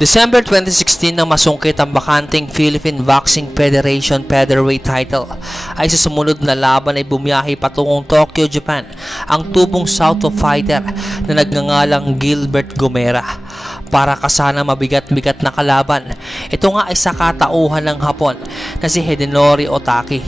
December 2016 nang masungkit ang bakanting Philippine Boxing Federation featherweight title ay sa sumunod na laban ay bumiyahe patungong Tokyo, Japan ang tubong Southpaw fighter na nagngangalang Gilbert Gomera para kasana mabigat-bigat na kalaban. Ito nga ay sa katauhan ng Hapon na si Hidenori Otaki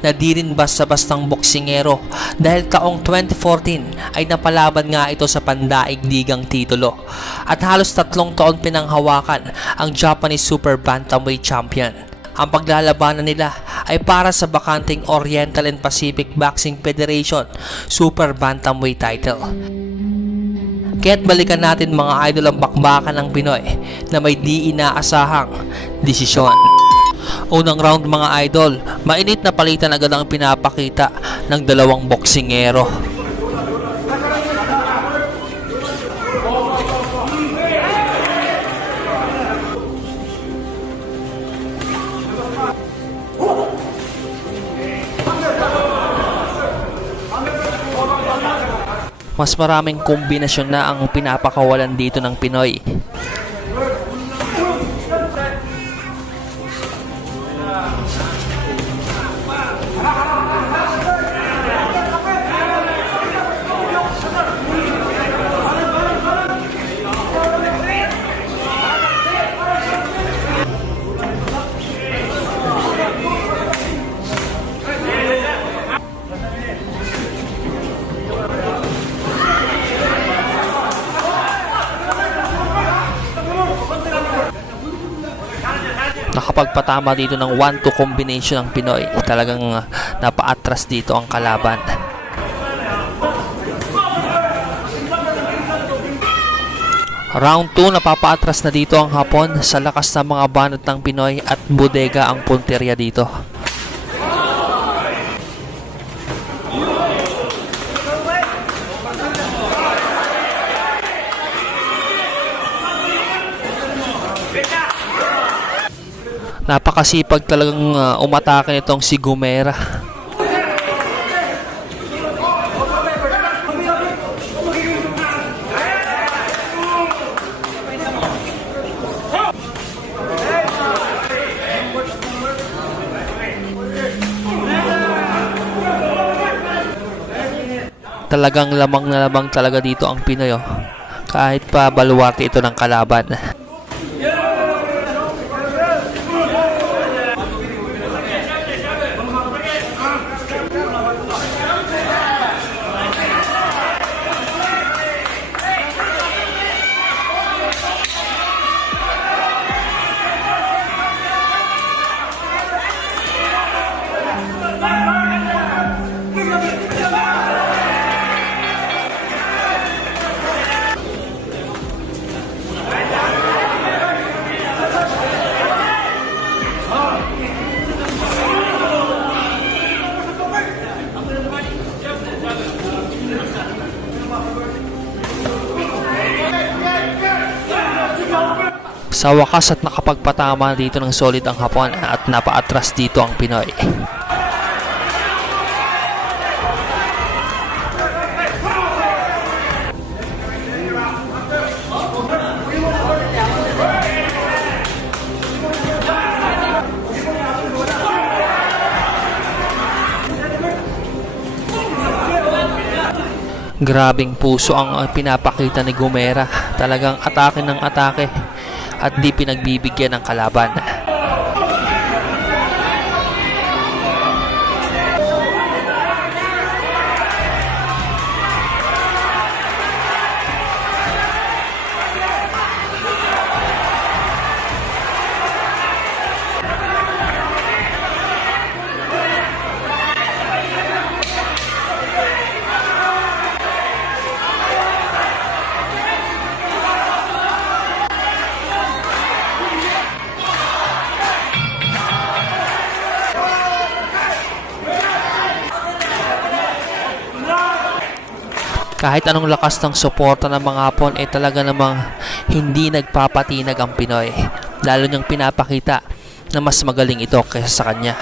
na di rin basta-bastang boksingero dahil taong 2014 ay napalaban nga ito sa pandaigdigang titulo at halos 3 taon pinanghawakan ang Japanese Super Bantamweight Champion. Ang paglalabanan nila ay para sa bakanting Oriental and Pacific Boxing Federation Super Bantamweight title. Kaya't balikan natin mga idol ang bakbakan ng Pinoy na may di inaasahang desisyon. Unang round mga idol, mainit na palitan agad ang pinapakita ng dalawang boksingero. Mas maraming kombinasyon na ang pinapakawalan dito ng Pinoy. Nakapagpatama dito ng 1-2 combination ng Pinoy. Talagang napaatras dito ang kalaban. Round 2, napapaatras na dito ang Hapon sa lakas ng mga banat ng Pinoy at bodega ang punterya dito. Napakasipag talagang umatake nitong si Gomera. Talagang lamang na lamang talaga dito ang Pinoy, oh. Kahit pa baluarte ito ng kalaban. Sa wakas at nakapagpatama dito ng solid ang Hapon at napaatras dito ang Pinoy. Grabing puso ang pinapakita ni Gomera. Talagang atake ng atake at di pinagbibigyan ng kalaban. Kahit anong lakas ng suporta ng mga Hapon ay talaga namang hindi nagpapatinag ang Pinoy. Lalo niyang pinapakita na mas magaling ito kaysa sa kanya.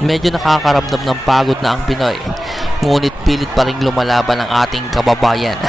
Medyo nakakaramdam ng pagod na ang Pinoy, ngunit pilit pa ring lumalaban ang ating kababayan.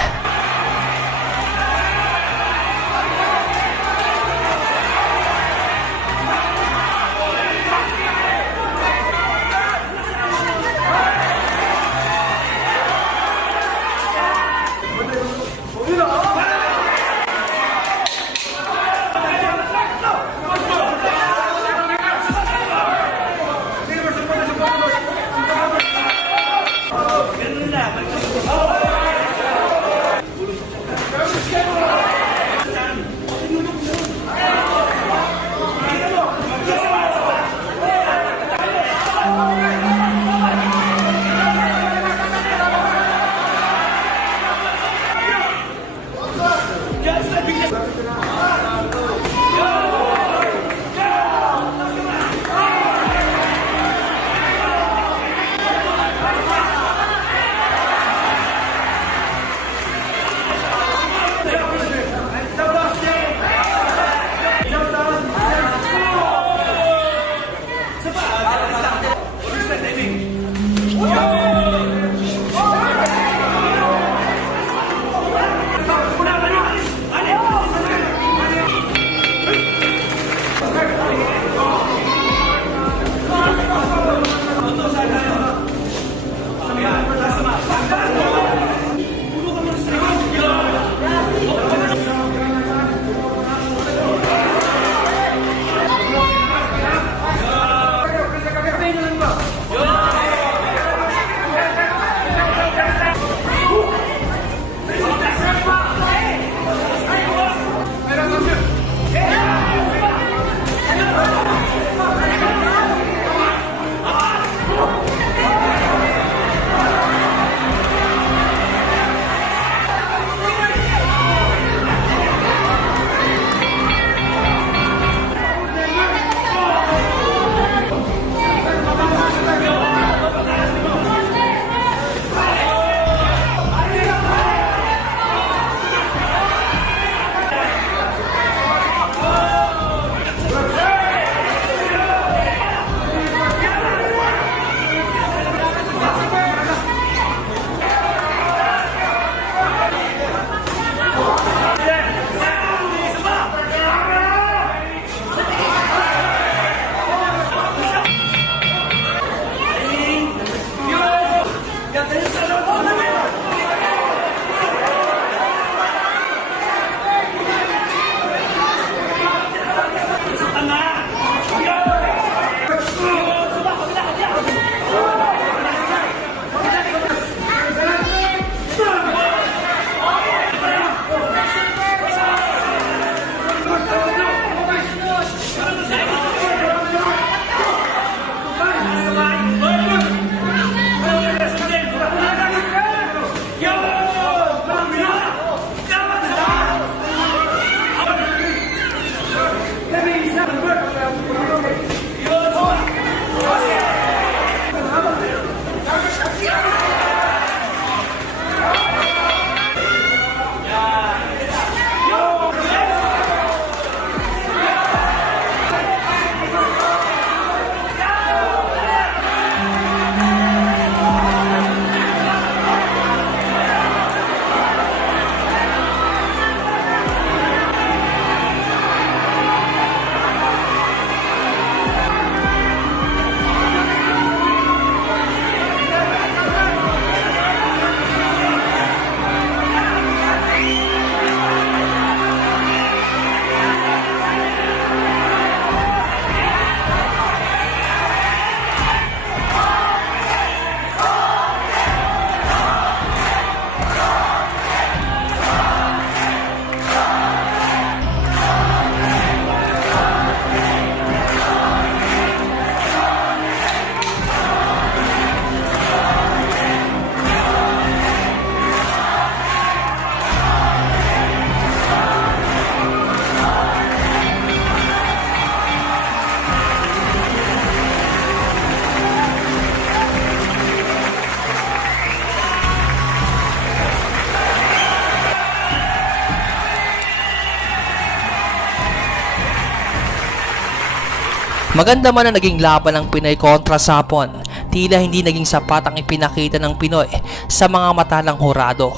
Maganda man na naging laban ng Pinoy kontra Sapon, tila hindi naging sapat ang ipinakita ng Pinoy sa mga mata ng hurado,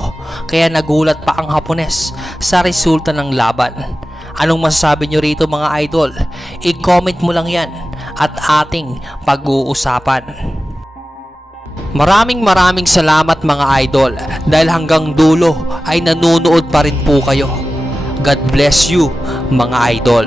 kaya nagulat pa ang Hapones sa resulta ng laban. Anong masasabi nyo rito mga idol? I-comment mo lang yan at ating pag-uusapan. Maraming salamat mga idol dahil hanggang dulo ay nanonood pa rin po kayo. God bless you mga idol.